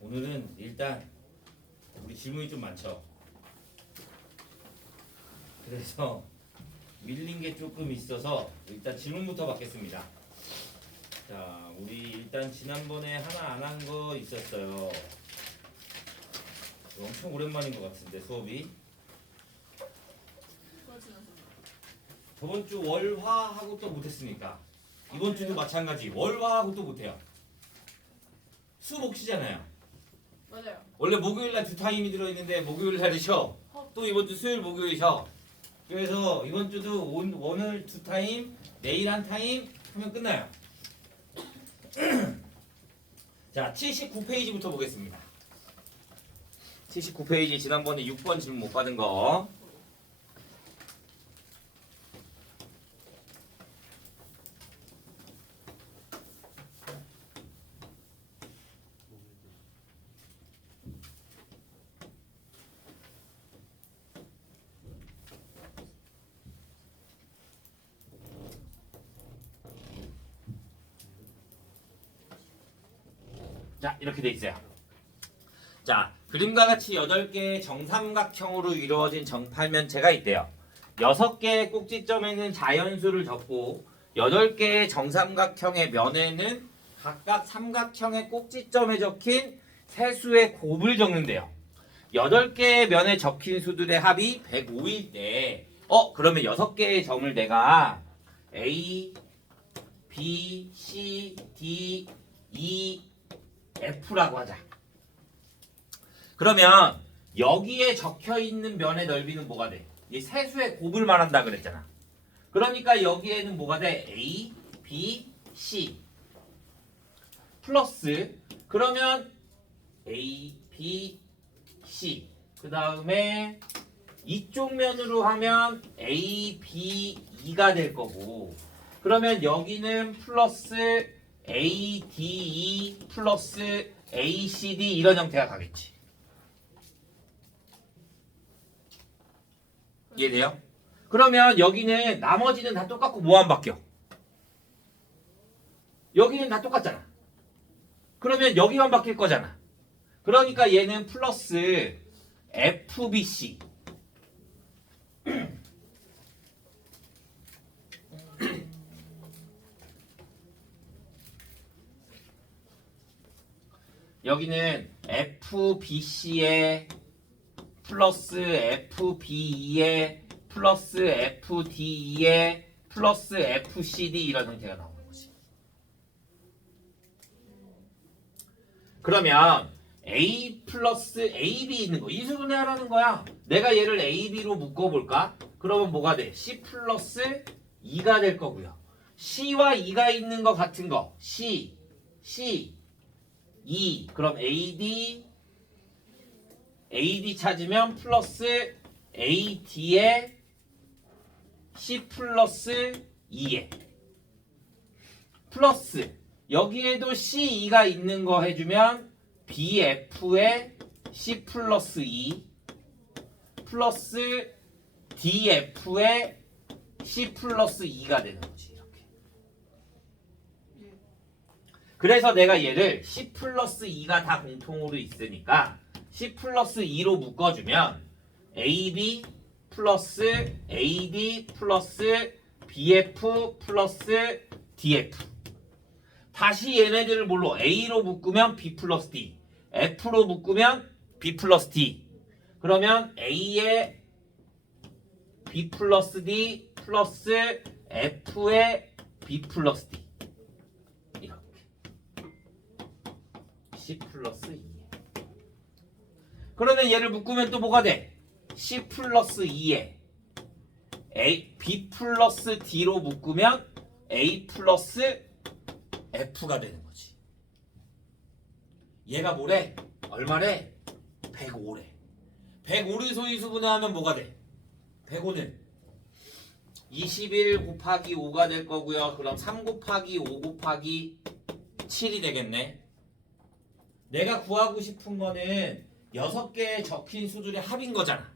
오늘은 일단 우리 질문이 좀 많죠. 그래서 밀린 게 조금 있어서 일단 질문부터 받겠습니다. 자, 우리 일단 지난번에 하나 안 한 거 있었어요. 엄청 오랜만인 것 같은데 수업이. 저번 주 월화하고 또 못했으니까 이번 주도 마찬가지 월화하고 또 못해요. 수 목 쉬잖아요. 맞아요. 원래 목요일 날 두 타임이 들어있는데 목요일 날이 쉬어. 또 이번 주 수요일 목요일 쉬어. 그래서 이번 주도 오늘 두 타임, 내일 한 타임 하면 끝나요. 자, 79페이지부터 보겠습니다. 79페이지 지난번에 6번 질문 못 받은 거. 자, 이렇게 돼 있어요. 자, 그림과 같이 8개의 정삼각형으로 이루어진 정팔면체가 있대요. 6개의 꼭지점에는 자연수를 적고 8개의 정삼각형의 면에는 각각 삼각형의 꼭지점에 적힌 세수의 곱을 적는데요. 8개의 면에 적힌 수들의 합이 105일 때 그러면 6개의 점을 내가 A, B, C, D, E, F라고 하자. 그러면 여기에 적혀있는 면의 넓이는 뭐가 돼? 이 세수의 곱을 말한다 그랬잖아. 그러니까 여기에는 뭐가 돼? A, B, C 플러스 그러면 A, B, C 그 다음에 이쪽 면으로 하면 A, B, E가 될 거고 그러면 여기는 플러스 A, D, E 플러스 A, C, D 이런 형태가 가겠지. 이해돼요? 그러면 여기는 나머지는 다 똑같고 뭐 안 바뀌어? 여기는 다 똑같잖아. 그러면 여기만 바뀔 거잖아. 그러니까 얘는 플러스 FBC 여기는 FBC에 플러스 FBE에 플러스 FDE에 플러스 FCD 이런 형태가 나오는 거지. 그러면 A 플러스 AB 있는 거 이수분해하라는 거야. 내가 얘를 AB로 묶어볼까? 그러면 뭐가 돼? C 플러스 E가 될 거고요. C와 E가 있는 거 같은 거 C, E 그럼 AD 찾으면 플러스 AD에 C 플러스 E에 플러스 여기에도 CE가 있는 거 해주면 BF에 C 플러스 E 플러스 DF에 C 플러스 E가 되는 거지. 이렇게. 그래서 내가 얘를 C 플러스 E가 다 공통으로 있으니까 C 플러스 2로 묶어주면 AB 플러스 AD 플러스 BF 플러스 DF 다시 얘네들을 뭘로 A로 묶으면 B 플러스 D F로 묶으면 B 플러스 D 그러면 A에 B 플러스 D 플러스 F에 B 플러스 D 이렇게 C 플러스 2 그러면 얘를 묶으면 또 뭐가 돼? C 플러스 2에 B 플러스 D로 묶으면 A 플러스 F가 되는 거지. 얘가 뭐래? 얼마래? 105래. 105를 소위수분해하면 뭐가 돼? 105는 21 곱하기 5가 될 거고요. 그럼 3 곱하기 5 곱하기 7이 되겠네. 내가 구하고 싶은 거는 6개의 적힌 수들의 합인 거잖아.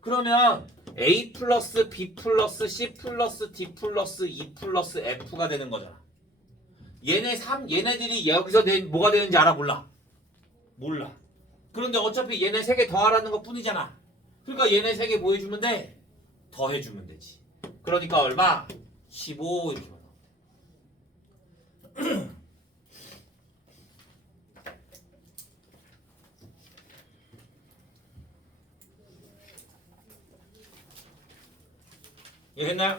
그러면 A 플러스 B 플러스 C 플러스 D 플러스 E 플러스 F가 되는 거잖아. 얘네들이 여기서 뭐가 되는지 알아 몰라? 몰라. 그런데 어차피 얘네 세 개 더하라는 것 뿐이잖아. 그러니까 얘네 세 개 뭐 해주면 돼? 더해주면 되지. 그러니까 얼마? 15 이렇게 나와. 이해했나요?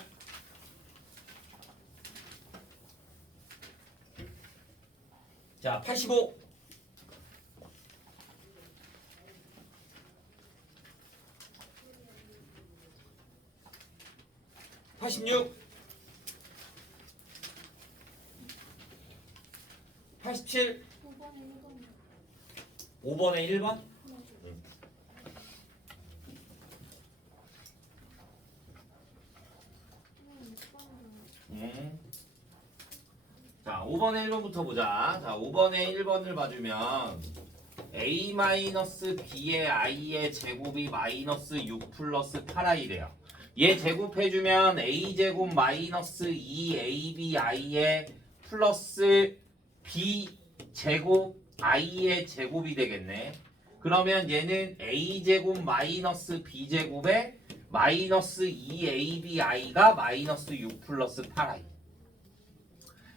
자, 85. 86. 87. 5번에 1번? 자, 5번에 1번부터 보자. 자, 5번에 1번을 봐주면 a-b의 i의 제곱이 마이너스 6 플러스 8i래요. 얘 제곱해주면 a제곱 마이너스 2ab i의 플러스 b제곱 i의 제곱이 되겠네. 그러면 얘는 a제곱 마이너스 b제곱에 마이너스 2ab i가 마이너스 6 플러스 8i.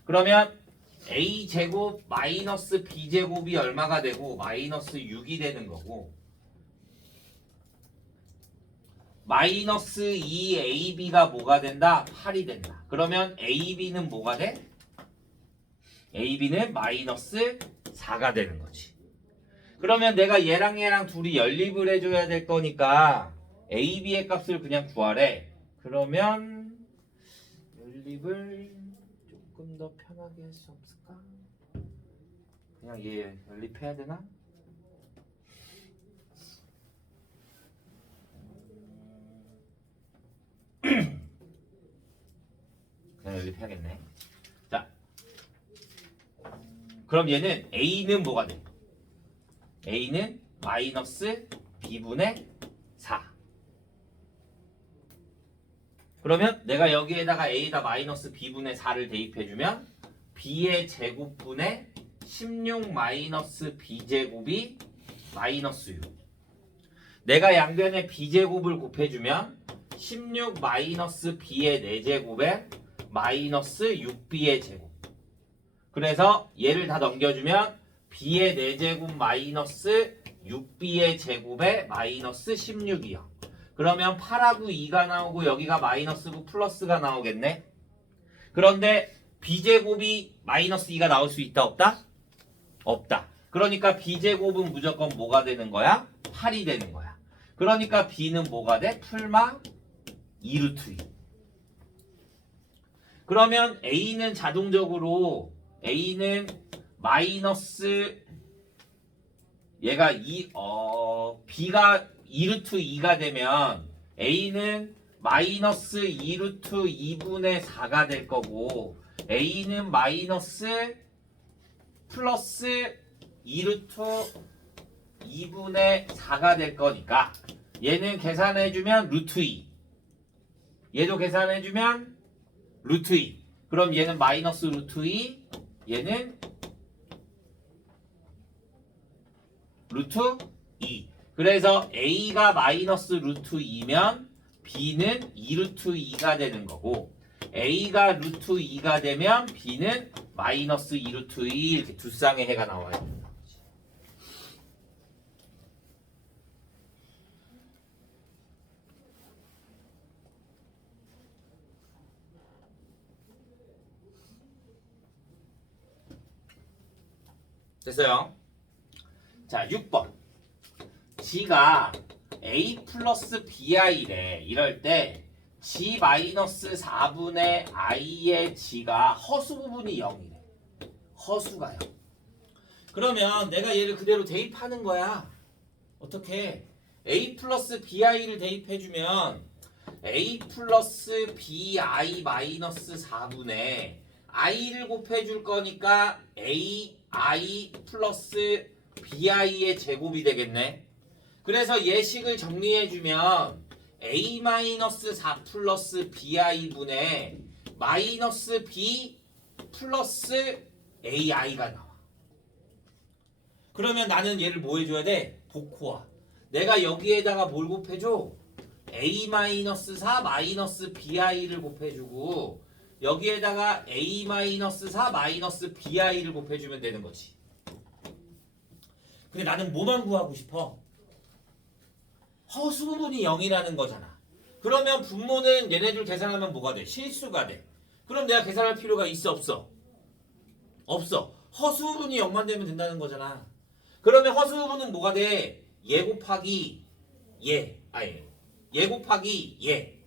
그러면 a제곱 마이너스 b제곱이 얼마가 되고 마이너스 6이 되는 거고, 마이너스 2ab가 뭐가 된다? 8이 된다. 그러면 ab는 뭐가 돼? ab는 마이너스 4가 되는 거지. 그러면 내가 얘랑 둘이 연립을 해줘야 될 거니까 ab의 값을 그냥 구하래. 그러면 연립을 조금 더 편하게 할 수 없을까? 그냥 얘 연립해야 되나? 그냥 연립해야겠네. 자, 그럼 얘는 a는 뭐가 돼? a는 마이너스 b분의 4. 그러면 내가 여기에다가 a에다 마이너스 b분의 4를 대입해주면 b의 제곱분의 16 마이너스 b제곱이 마이너스 6. 내가 양변에 b제곱을 곱해주면 16 마이너스 b의 4제곱에 마이너스 6b의 제곱. 그래서 얘를 다 넘겨주면 b의 4제곱 마이너스 6b의 제곱에 마이너스 16이요. 그러면 8하고 2가 나오고 여기가 마이너스 9 플러스가 나오겠네. 그런데 b제곱이 마이너스 2가 나올 수 있다 없다? 없다. 그러니까 b제곱은 무조건 뭐가 되는 거야? 8이 되는 거야. 그러니까 b는 뭐가 돼? 풀마 2루트 2. 그러면 a는 자동적으로 a는 마이너스 얘가 b가 2루트 2가 되면 a는 마이너스 2루트 2분의 4가 될 거고 a는 마이너스 플러스 2루트 2분의 4가 될 거니까 얘는 계산해주면 루트 2, 얘도 계산해주면 루트 2. 그럼 얘는 마이너스 루트 2, 얘는 루트 2. 그래서 a가 마이너스 루트 2면 b는 2루트 2가 되는 거고, a가 루트 2가 되면 b는 마이너스 2루트 2, 이렇게 두 쌍의 해가 나와요. 됐어요? 자, 6번. g가 a 플러스 bi래. 이럴 때 g 마이너스 4분의 i의 g가 허수 부분이 0이래. 허수가 0. 그러면 내가 얘를 그대로 대입하는 거야. 어떻게? a 플러스 bi를 대입해주면 a 플러스 bi 마이너스 4분의 i를 곱해줄 거니까 ai 플러스 bi의 제곱이 되겠네. 그래서 예식을 정리해주면 a-4 플러스 bi분의 마이너스 b 플러스 ai가 나와. 그러면 나는 얘를 뭐 해줘야 돼? 복호화. 내가 여기에다가 뭘 곱해줘? a-4 마이너스 bi를 곱해주고 여기에다가 a-4 마이너스 bi를 곱해주면 되는 거지. 근데 나는 뭐만 구하고 싶어? 허수부분이 0이라는 거잖아. 그러면 분모는 얘네들 계산하면 뭐가 돼? 실수가 돼. 그럼 내가 계산할 필요가 있어 없어? 없어. 허수부분이 0만 되면 된다는 거잖아. 그러면 허수부분은 뭐가 돼? 얘 곱하기 얘 곱하기 얘.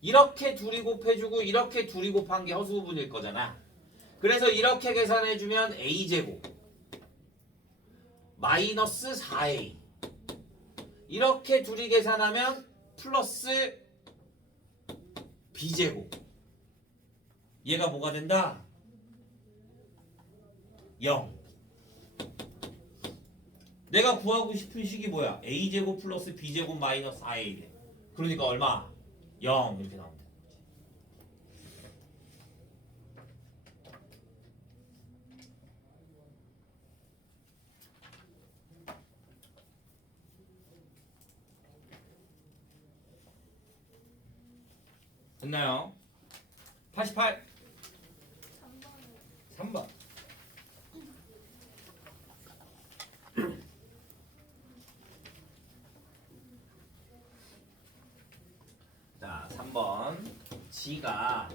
이렇게 둘이 곱해주고 이렇게 둘이 곱한 게 허수부분일 거잖아. 그래서 이렇게 계산해주면 a제곱 마이너스 4a 이렇게 둘이 계산하면 플러스 b제곱. 얘가 뭐가 된다? 0. 내가 구하고 싶은 식이 뭐야? a제곱 플러스 b제곱 마이너스 4a. 그러니까 얼마? 0 이렇게 나오면 되는 거지. 됐나요? 88. 3번. 자, 3번. g가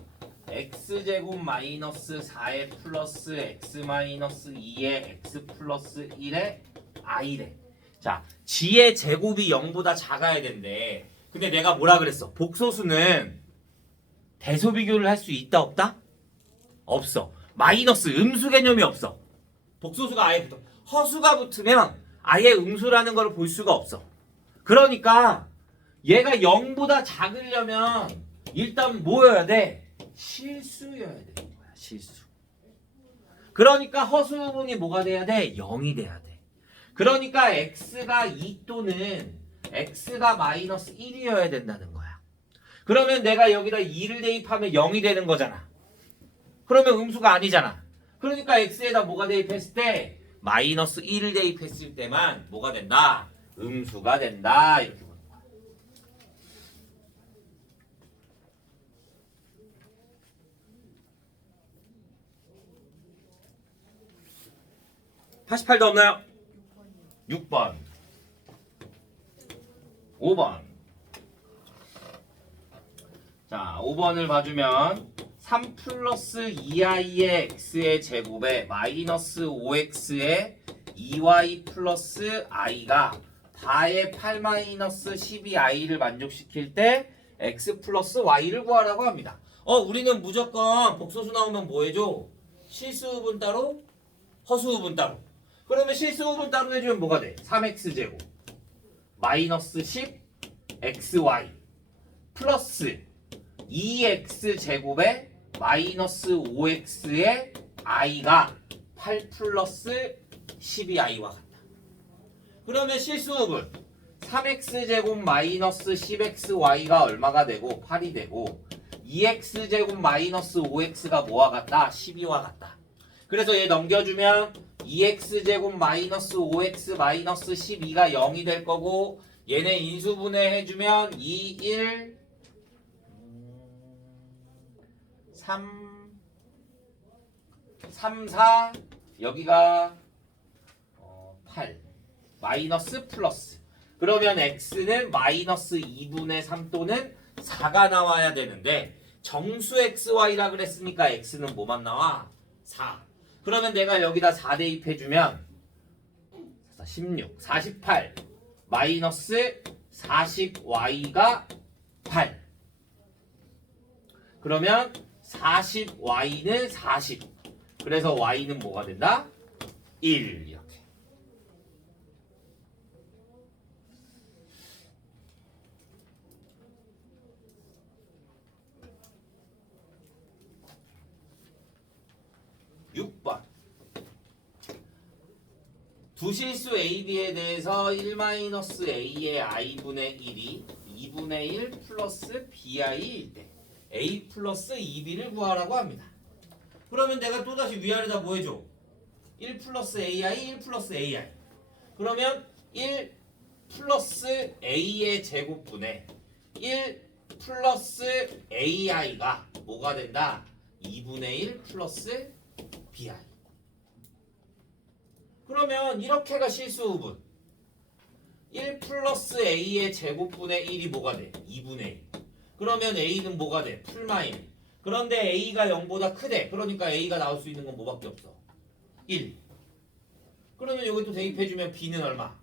x제곱 마이너스 4의 플러스 x 마이너스 2의 x 플러스 1의 i래. 자, g의 제곱이 0보다 작아야 된대. 근데 내가 뭐라 그랬어? 복소수는 대소 비교를 할 수 있다 없다? 없어. 마이너스 음수 개념이 없어. 복소수가 아예 붙어. 허수가 붙으면 아예 음수라는 걸 볼 수가 없어. 그러니까 얘가 0보다 작으려면 일단 뭐여야 돼? 실수여야 되는 거야. 실수. 그러니까 허수부분이 뭐가 돼야 돼? 0이 돼야 돼. 그러니까 x가 2 또는 x가 마이너스 1이어야 된다는 거야. 그러면 내가 여기다 2를 대입하면 0이 되는 거잖아. 그러면 음수가 아니잖아. 그러니까 x에다 뭐가 대입했을 때? 마이너스 1을 대입했을 때만 뭐가 된다? 음수가 된다. 이렇게 보는 거야. (88도) 없나요? 6번 5번. 자, 5번을 봐주면 3 플러스 2i의 x의 제곱에 마이너스 5x의 2y 플러스 i가 다의 8 마이너스 12i를 만족시킬 때 x 플러스 y를 구하라고 합니다. 우리는 무조건 복소수 나오면 뭐 해줘? 실수부분 따로, 허수부분 따로. 그러면 실수부분 따로 해주면 뭐가 돼? 3x제곱 마이너스 10 xy 플러스 2x제곱에 마이너스 5x의 i가 8 플러스 12i와 같다. 그러면 실수부분 3x제곱 마이너스 10xy가 얼마가 되고 8이 되고 2x제곱 마이너스 5x가 뭐와 같다? 12와 같다. 그래서 얘 넘겨주면 2x제곱 마이너스 5x 마이너스 12가 0이 될 거고 얘네 인수분해 해주면 2, 1, 3, 4 여기가 8 마이너스 플러스. 그러면 x는 마이너스 2분의 3 또는 4가 나와야 되는데 정수 xy라 그랬으니까 x는 뭐만 나와? 4. 그러면 내가 여기다 4 대입해주면 16, 48 마이너스 40y가 8. 그러면 40y는 40. 그래서 y는 뭐가 된다? 1 이렇게. (6번) 두 실수 a, b에 대해서 1-a의 i분의 1이 2분의 1 플러스 bi일 때 a 플러스 2b를 구하라고 합니다. 그러면 내가 또다시 위아래다 뭐 해줘? 1 플러스 ai, 1 플러스 ai. 그러면 1 플러스 a의 제곱분에 1 플러스 ai가 뭐가 된다? 2분의 1 플러스 bi. 그러면 이렇게가 실수부분. 1 플러스 a의 제곱분의 1이 뭐가 돼? 2분의 1. 그러면 a는 뭐가 돼? 풀마일. 그런데 a가 0보다 크대. 그러니까 a가 나올 수 있는 건 뭐밖에 없어? 1. 그러면 여기 또 대입해주면 b는 얼마?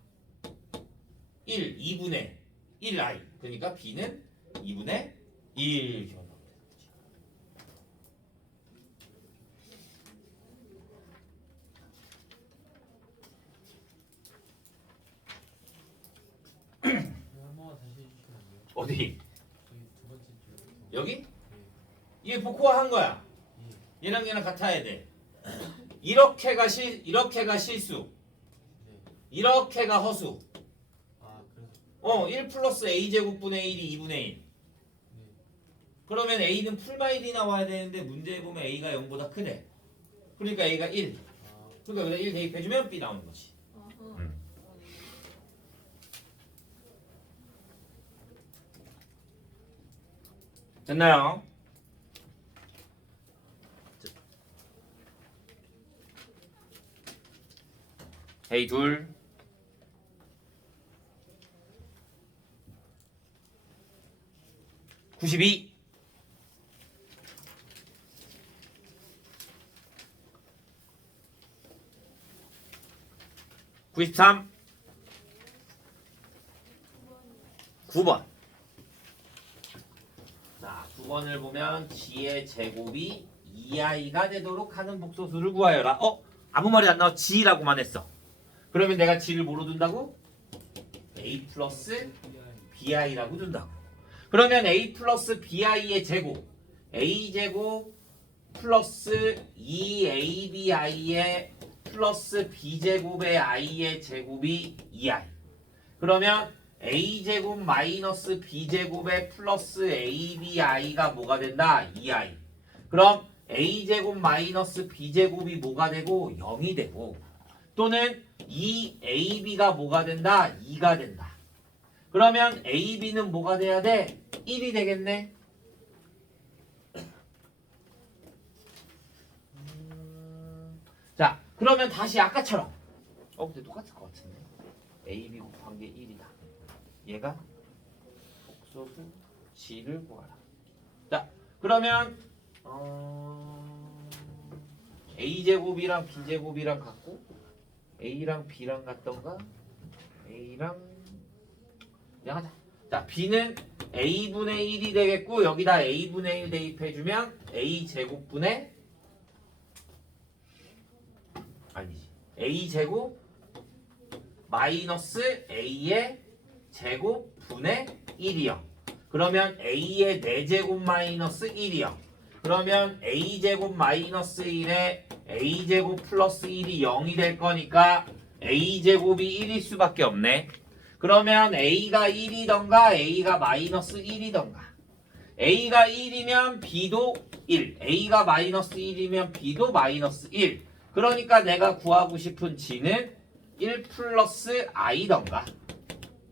1, 2분의 1i. 그러니까 b는 2분의 1 이렇게 나오면 되는 거지. 한번 다시 해주시면 안 돼요? 어디? 저기 두 번째 줄. 여기? 네. 이게 복호화 한 거야. 예. 얘랑 같아야 돼. 이렇게가 실수. 네. 이렇게가 허수. 아 그래서 1 플러스 a 제곱분의 1이 2분의 1. 네. 그러면 a는 풀마일이 나와야 되는데 문제에 보면 a가 0보다 크대. 그러니까 a가 1. 아 그러니까 여기다 1 대입해주면 b 나오는 거지. 됐나요? 헤이 둘. 92. 93. 9번. 자, 9번을 보면 g의 제곱이 2i가 되도록 하는 복소수를 구하여라. 아무 말이 안 나와. g라고만 했어. 그러면 내가 g를 뭐로 둔다고? a 플러스 bi라고 둔다고. 그러면 a 플러스 bi의 제곱, a 제곱 플러스 2abi의 플러스 b제곱의 i의 제곱이 2i. 그러면 a제곱 마이너스 b제곱의 플러스 abi가 뭐가 된다? 2i. 그럼 a제곱 마이너스 b제곱이 뭐가 되고 0이 되고, 또는 2ab가 뭐가 된다? 2가 된다. 그러면 ab는 뭐가 돼야 돼? 1이 되겠네. 자, 그러면 다시 아까처럼 근데 똑같을 것 같은데. ab 곱한 게 1이다. 얘가 복소수 g를 구하라. 자, 그러면 a제곱이랑 b제곱이랑 같고 a랑 b랑 같던가 a랑 그냥 하자. 자, b는 a분의 1이 되겠고 여기다 a분의 1 대입해주면 a제곱분의 아니지 a제곱 마이너스 a의 제곱분의 1이요. 그러면 a의 4제곱 마이너스 1이요. 그러면 a제곱 마이너스 1에 a제곱 플러스 1이 0이 될 거니까 a제곱이 1일 수밖에 없네. 그러면 a가 1이던가 a가 마이너스 1이던가. a가 1이면 b도 1, a가 마이너스 1이면 b도 마이너스 1. 그러니까 내가 구하고 싶은 g는 1 플러스 i던가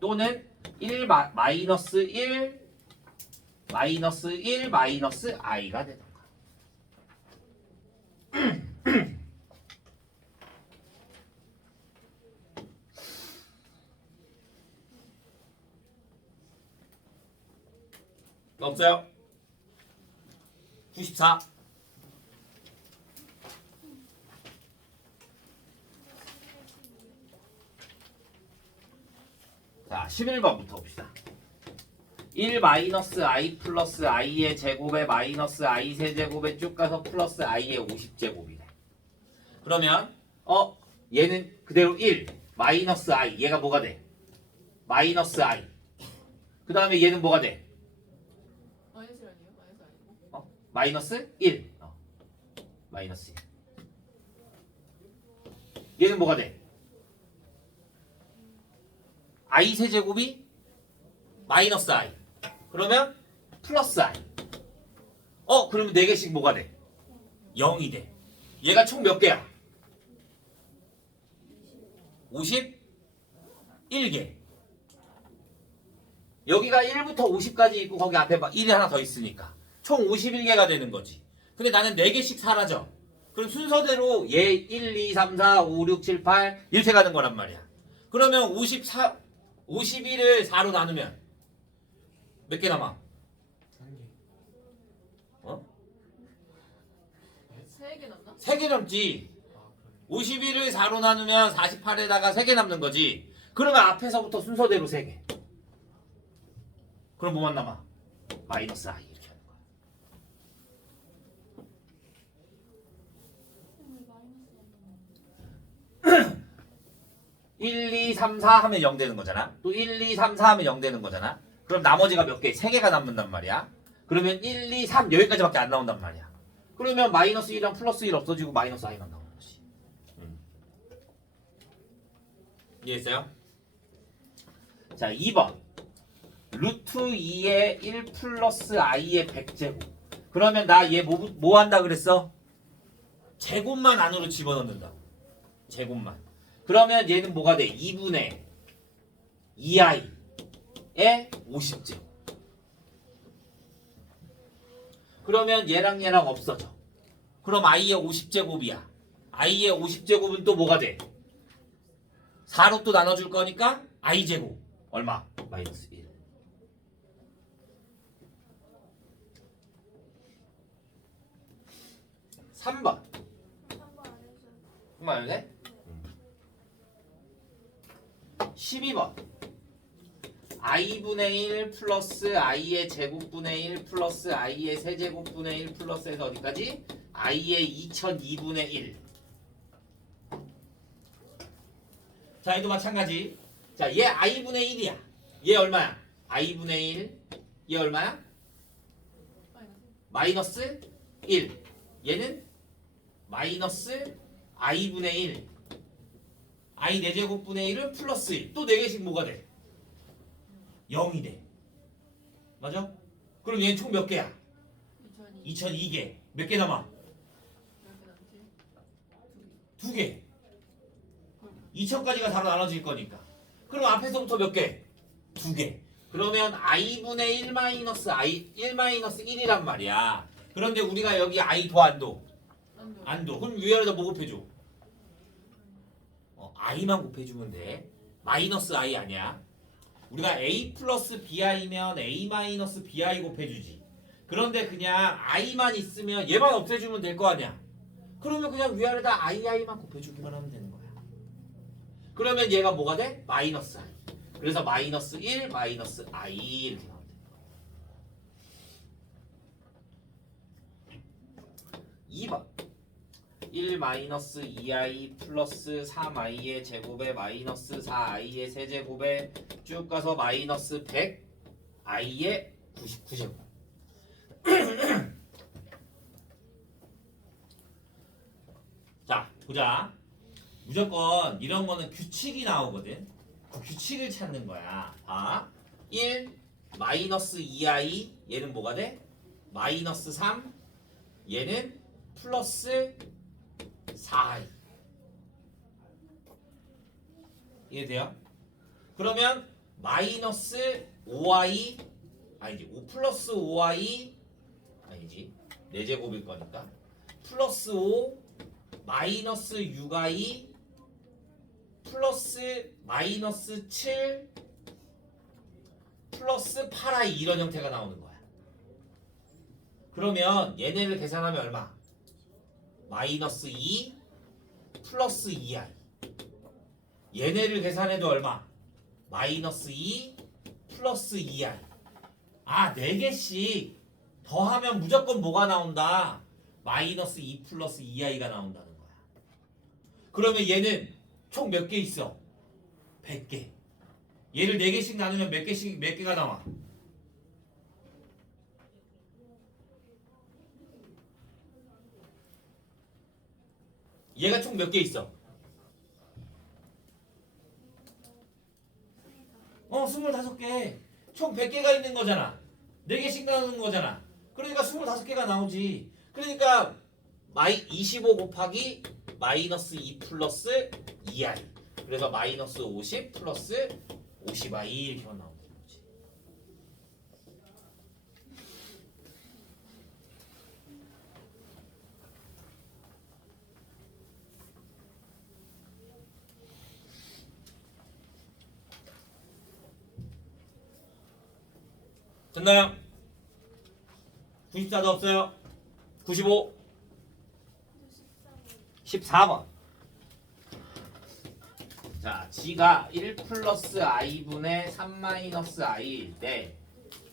또는 1 마이너스 1 마이너스 1 마이너스 i가 되던가. 없어요? 94. 자, 11번부터 봅시다. 1 마이너스 i 플러스 i의 제곱에 마이너스 i 세제곱에 쭉 가서 플러스 i의 50제곱이래. 그러면 얘는 그대로 1 마이너스 i, 얘가 뭐가 돼? 마이너스 i. 그 다음에 얘는 뭐가 돼? 마이너스 아니에요? 마이너스 아니고? 마이너스 1. 마이너스 1. 얘는 뭐가 돼? i 세제곱이 마이너스 i. 그러면 플러스 i. 그러면 4개씩 뭐가 돼? 0이 돼. 얘가 총 몇 개야? 50? 1개. 여기가 1부터 50까지 있고 거기 앞에 막 1이 하나 더 있으니까 총 51개가 되는 거지. 근데 나는 4개씩 사라져. 그럼 순서대로 얘 1, 2, 3, 4, 5, 6, 7, 8 이렇게 가는 거란 말이야. 그러면 51을 4로 나누면 몇 개 남아? 한 개. 어? 3개 남나? 3개 남지. 아, 그러네. 51을 4로 나누면 48에다가 3개 남는 거지. 그러면 앞에서부터 순서대로 3개. 그럼 뭐만 남아? 마이너스 I 이렇게 하는 거야. 1, 2, 3, 4 하면 0 되는 거잖아. 또 1, 2, 3, 4 하면 0 되는 거잖아. 그럼 나머지가 몇 개? 3개가 남는단 말이야. 그러면 1, 2, 3 여기까지밖에 안 나온단 말이야. 그러면 마이너스 1이랑 플러스 1 없어지고 마이너스 I만 나오는 거지. 이해했어요? 자, 2번. 루트 2의 1 플러스 I의 100제곱. 그러면 나 얘 뭐 한다 그랬어? 제곱만 안으로 집어넣는다고. 제곱만. 그러면 얘는 뭐가 돼? 2분의 2i의 50제곱. 그러면 얘랑 얘랑 없어져. 그럼 i의 50제곱이야. i의 50제곱은 또 뭐가 돼? 4로 또 나눠줄 거니까 i제곱. 얼마? 마이너스 1. 3번. 3번 안 돼? 12번. i분의 1 플러스 i의 제곱분의 1 플러스 i의 세제곱분의 1 플러스에서 어디까지? i의 2002분의 1. 자, 얘도 마찬가지. 자, 얘 i분의 1이야. 얘 얼마야? i분의 1. 얘 얼마야? 마이너스 1. 얘는 마이너스 i분의 1. i 4제곱분의 1은 플러스 1. 또 4개씩 뭐가 돼? 0이 돼. 맞아? 그럼 얘는 총 몇 개야? 2002개. 몇 개 남아? 2개. 2000까지가 다로 나눠질 거니까. 그럼 앞에서부터 몇 개? 2개. 그러면 i분의 1 마이너스 i 1 마이너스 1이란 말이야. 그런데 우리가 여기 i 도 안 도? 안 도. 그럼 위아래다 뭐 곱해줘? i만 곱해주면 돼. 마이너스 i 아니야. 우리가 a 플러스 bi면 a 마이너스 bi 곱해주지. 그런데 그냥 i만 있으면 얘만 없애주면 될 거 아니야. 그러면 그냥 위아래다 i만 곱해주기만 하면 되는 거야. 그러면 얘가 뭐가 돼? 마이너스 i. 그래서 마이너스 1 마이너스 i 이렇게 나오면 돼. 2번. 1 마이너스 2i 플러스 3i의 제곱에 마이너스 4i의 세제곱에 쭉 가서 마이너스 100i의 99제곱. 자, 보자. 무조건 이런 거는 규칙이 나오거든. 그 규칙을 찾는 거야. 봐. 1 마이너스 2i 얘는 뭐가 돼? 마이너스 3 얘는 플러스 4i. 이해돼요? 그러면 마이너스 5i 아니지 5 플러스 5i 아니지 4제곱일 거니까 플러스 5 마이너스 6i 플러스 마이너스 7 플러스 8i 이런 형태가 나오는 거야. 그러면 얘네를 계산하면 얼마? 마이너스 2 플러스 2i. 얘네를 계산해도 얼마? 마이너스 2 플러스 2i. 아, 4개씩 더하면 무조건 뭐가 나온다? 마이너스 2 플러스 2i가 나온다는 거야. 그러면 얘는 총 몇 개 있어? 100개. 얘를 4개씩 나누면 몇 개가 나와? 얘가 총 몇 개 있어? 25개. 총 100개가 있는 거잖아. 4개씩 나누는 거잖아. 그러니까 25개가 나오지. 그러니까 25 곱하기 마이너스 2 플러스 2i. 그래서 마이너스 50 플러스 50i 이렇게만 나오는 거지. 됐나요? 94도 없어요? 95 14번. 자, g가 1 플러스 i분의 3 마이너스 i일 때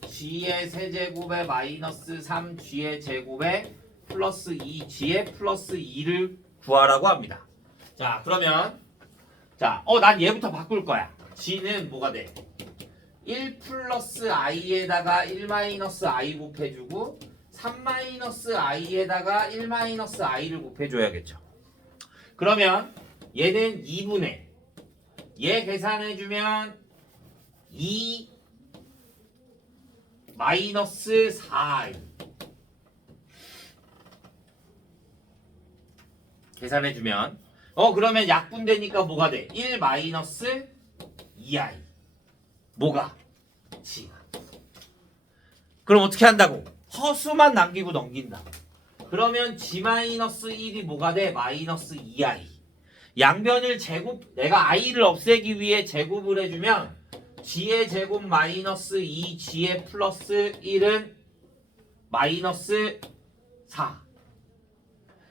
g의 세제곱에 마이너스 3 g의 제곱에 플러스 2 g의 플러스 2를 구하라고 합니다. 자, 그러면 난 얘부터 바꿀 거야. g는 뭐가 돼? 1 플러스 i에다가 1 마이너스 i 곱해주고 3 마이너스 i에다가 1 마이너스 i를 곱해줘야겠죠. 그러면 얘는 2분의 얘 계산해주면 2 마이너스 4i 계산해주면 그러면 약분되니까 뭐가 돼? 1 마이너스 2i 뭐가? g가. 그럼 어떻게 한다고? 허수만 남기고 넘긴다. 그러면 g-1이 뭐가 돼? 마이너스 2i. 양변을 내가 i를 없애기 위해 제곱을 해주면 g의 제곱 마이너스 2g의 플러스 1은 마이너스 4.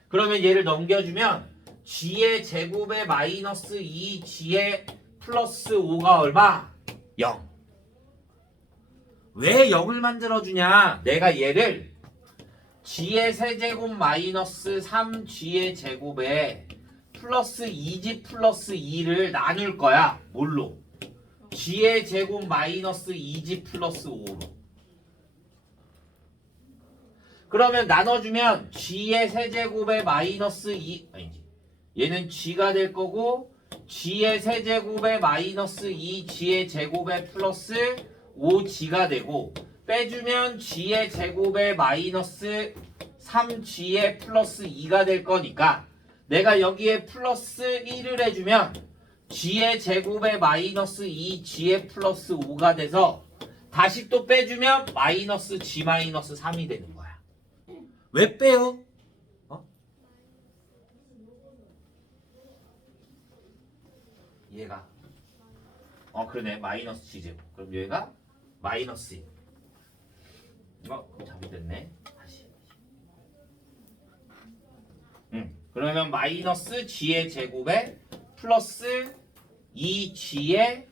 그러면 얘를 넘겨주면 g의 제곱에 마이너스 2g의 플러스 5가 얼마? 0. 왜 0을 만들어주냐? 내가 얘를 g의 세제곱 마이너스 3g의 제곱에 플러스 2g 플러스 2를 나눌 거야. 뭘로? g의 제곱 마이너스 2g 플러스 5로. 그러면 나눠주면 g의 세제곱에 마이너스 2 아니지. 얘는 g가 될 거고 g의 세제곱에 마이너스 2g의 제곱에 플러스 5g가 되고 빼주면 g의 제곱에 마이너스 3g의 플러스 2가 될 거니까 내가 여기에 플러스 1을 해주면 g의 제곱에 마이너스 2g의 플러스 5가 돼서 다시 또 빼주면 마이너스 g 마이너스 3이 되는 거야. 왜 빼요? 얘가 그러네. 마이너스 g제곱. 그럼 얘가 마이너스 1. 그럼 답이 됐네. 다시. 그러면 마이너스 g의 제곱에 플러스 2g의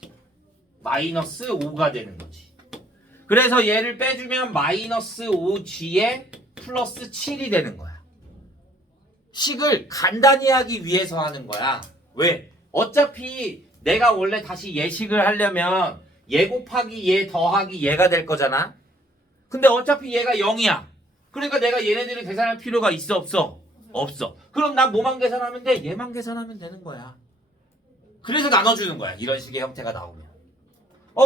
마이너스 5가 되는 거지. 그래서 얘를 빼주면 마이너스 5g의 플러스 7이 되는 거야. 식을 간단히 하기 위해서 하는 거야. 왜? 어차피 내가 원래 다시 예식을 하려면 얘 곱하기 얘 더하기 얘가 될 거잖아. 근데 어차피 얘가 0이야. 그러니까 내가 얘네들을 계산할 필요가 있어 없어? 없어. 그럼 난 뭐만 계산하면 돼? 얘만 계산하면 되는 거야. 그래서 나눠주는 거야. 이런 식의 형태가 나오면.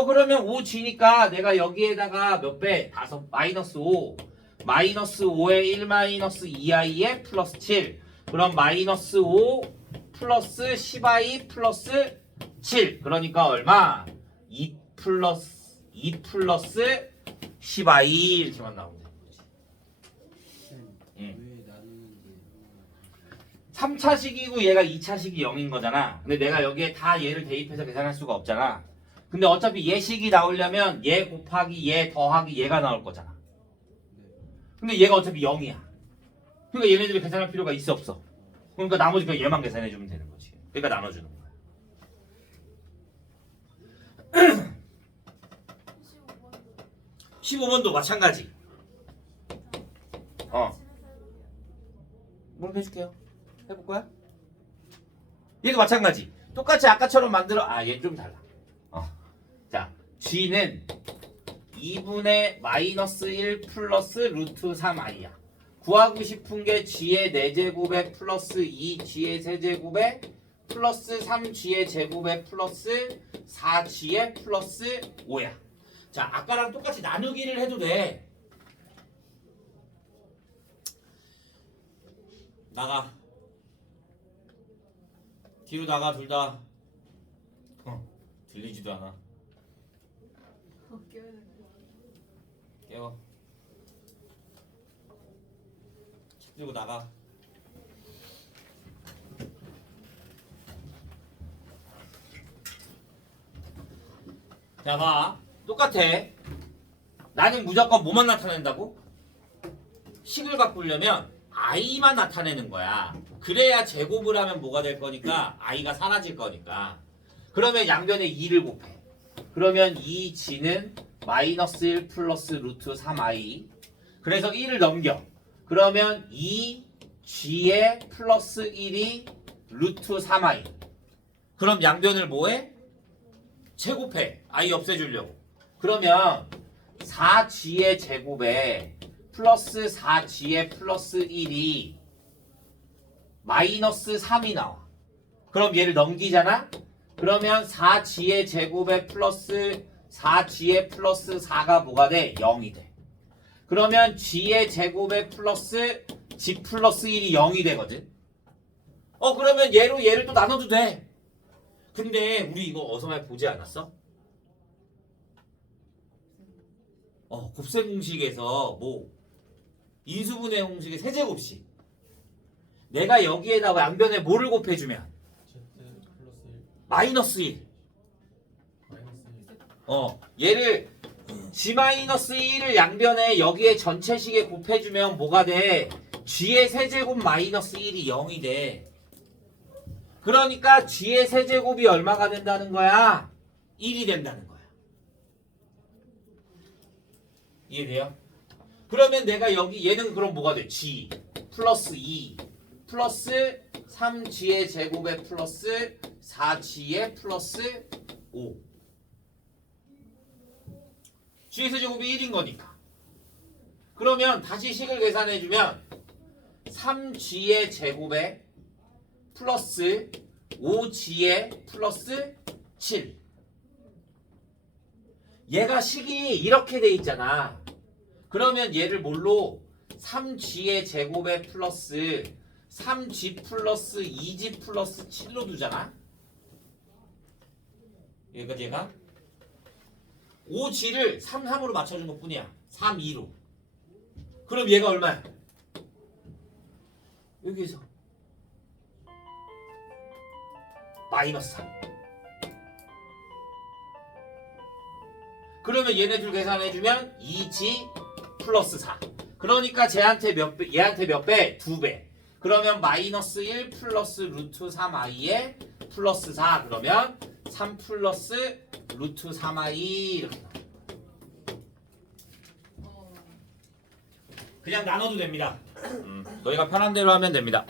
그러면 5g니까 내가 여기에다가 몇 배? 5 마이너스 5. 마이너스 5에 1 마이너스 2i에 플러스 7. 그럼 마이너스 5 플러스 10i 플러스 7. 그러니까 얼마? 2 플러스 10i 이렇게만 나오면 되는 거지. 왜 나누는지 3차식이고 얘가 2차식이 0인 거잖아. 근데 내가 여기에 다 얘를 대입해서 계산할 수가 없잖아. 근데 어차피 얘 식이 나오려면 얘 곱하기 얘 더하기 얘가 나올 거잖아. 근데 얘가 어차피 0이야. 그러니까 얘네들이 계산할 필요가 있어 없어? 그러니까 나머지 그냥 얘만 계산해주면 되는 거지. 그러니까 나눠주는 거야. 15번도 마찬가지. 뭘 해줄게요. 해볼 거야? 얘도 마찬가지. 똑같이 아까처럼 만들어. 얘 좀 달라. 자, g는 2분의 마이너스 1 플러스 루트 3i야. 구하고 싶은 게 g의 4제곱에 플러스 2g의 세제곱에 플러스 3g의 제곱에 플러스 4g의 플러스 5야. 자, 아까랑 똑같이 나누기를 해도 돼. 나가. 뒤로 나가 둘 다. 들리지도 않아. 깨워야 되는데. 깨워. 책 들고 나가. 자, 봐. 똑같아. 나는 무조건 뭐만 나타낸다고? 식을 바꾸려면 i만 나타내는 거야. 그래야 제곱을 하면 뭐가 될 거니까 i가 사라질 거니까. 그러면 양변에 2를 곱해. 그러면 이 g는 마이너스 1 플러스 루트 3i. 그래서 1을 넘겨. 그러면 이 g에 플러스 1이 루트 3i. 그럼 양변을 뭐해? 제곱해. i 없애주려고. 그러면 4g의 제곱에 플러스 4g의 플러스 1이 마이너스 3이 나와. 그럼 얘를 넘기잖아? 그러면 4g의 제곱에 플러스 4g의 플러스 4가 뭐가 돼? 0이 돼. 그러면 g의 제곱에 플러스 g 플러스 1이 0이 되거든. 그러면 얘를 또 나눠도 돼. 근데 우리 이거 어디서 많이 보지 않았어? 곱셈 공식에서 뭐 인수분해 공식의 세제곱식. 내가 여기에다가 양변에 뭐를 곱해주면 Z 플러스 1 마이너스 1. 마이너스 1 얘를 g-1을 양변에 여기에 전체식에 곱해주면 뭐가 돼? g의 세제곱 마이너스 1이 0이 돼. 그러니까 g의 세제곱이 얼마가 된다는 거야? 1이 된다는 거야. 이해돼요? 그러면 내가 여기 얘는 그럼 뭐가 돼? g 플러스 2 플러스 3g의 제곱에 플러스 4g의 플러스 5. g의 세제곱이 1인 거니까. 그러면 다시 식을 계산해주면 3g의 제곱에 플러스 5g의 플러스 7. 얘가 식이 이렇게 돼 있잖아. 그러면 얘를 뭘로 3g의 제곱에 플러스 3g 플러스 2g 플러스 7로 두잖아. 얘가 5g를 3으로 맞춰준 것 뿐이야. 3, 2로. 그럼 얘가 얼마야? 여기에서 마이너스 3. 그러면 얘네들 계산해주면 2g 플러스 4. 그러니까 얘한테 몇 배? 2배. 그러면 마이너스 1 플러스 루트 3i에 플러스 4. 그러면 3 플러스 루트 3i 이렇게 나와요. 그냥 나눠도 됩니다. 너희가 편한 대로 하면 됩니다.